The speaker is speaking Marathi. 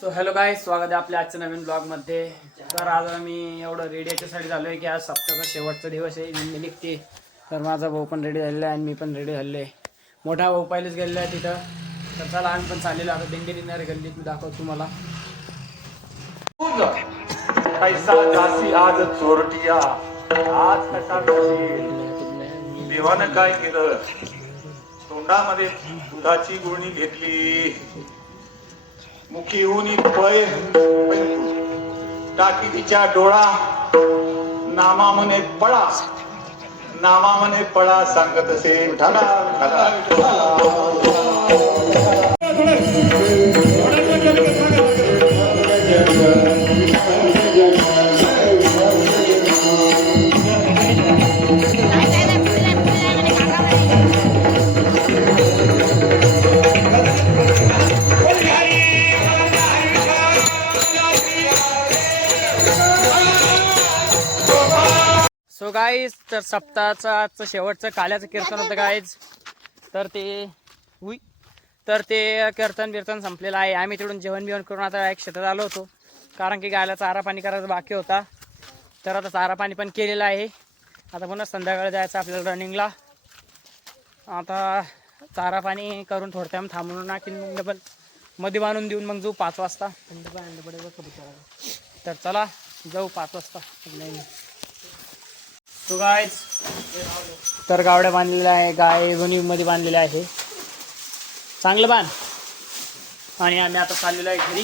सो हॅलो गाय, स्वागत आहे आपल्या आजच्या नवीन ब्लॉगमध्ये. तर आज आम्ही एवढं रेडी याच्यासाठी झालो आहे की आज सप्ताहाचा शेवटचा दिवस आहे, दिंडी निघते. तर माझा भाऊ पण रेडी झालेला आहे आणि मी पण रेडी झालेलो आहे. मोठा भाऊ पहिलेच गेलेला आहे तिथं. तर चला आम्ही पण चाललेलो आता दिंडी निघणारे गल्लीत, मी दाखवतो तुम्हाला. ऐसा दासी आज चोरटिया आज कसा देवानं काय केलं, तोंडामध्ये दुधाची गुळणी घेतली, मुखी होऊन पै टाकी तिच्या डोळा, नामा म्हणे पळा, नामा म्हणे पळा, सांगत असे विठाला सो गाईज, तर सप्ताहाचं आजचं शेवटचं काल्याचं कीर्तन होतं गाईज. तर ते कीर्तन संपलेलं आहे. आम्ही तिकडून जेवण बिवण करून आता एक शेतात आलो होतो, कारण की गायला चारा पाणी करायचं बाकी होता. तर आता चारा पाणी पण केलेलं आहे. आता पुन्हा संध्याकाळी जायचं आपल्याला रनिंगला. आता चारा पाणी करून थोडं टाइम थांबून नाकीन मग डबल मध्ये बांधून देऊन मग जाऊ 5 वाजता. तर चला जाऊ 5 वाजता. तो गायच, तर गावड्या बांधलेल्या आहे, गाय गोणी मध्ये बांधलेल्या आहे, चांगलं बांध. आणि आम्ही आता चाललेलो आहे घरी.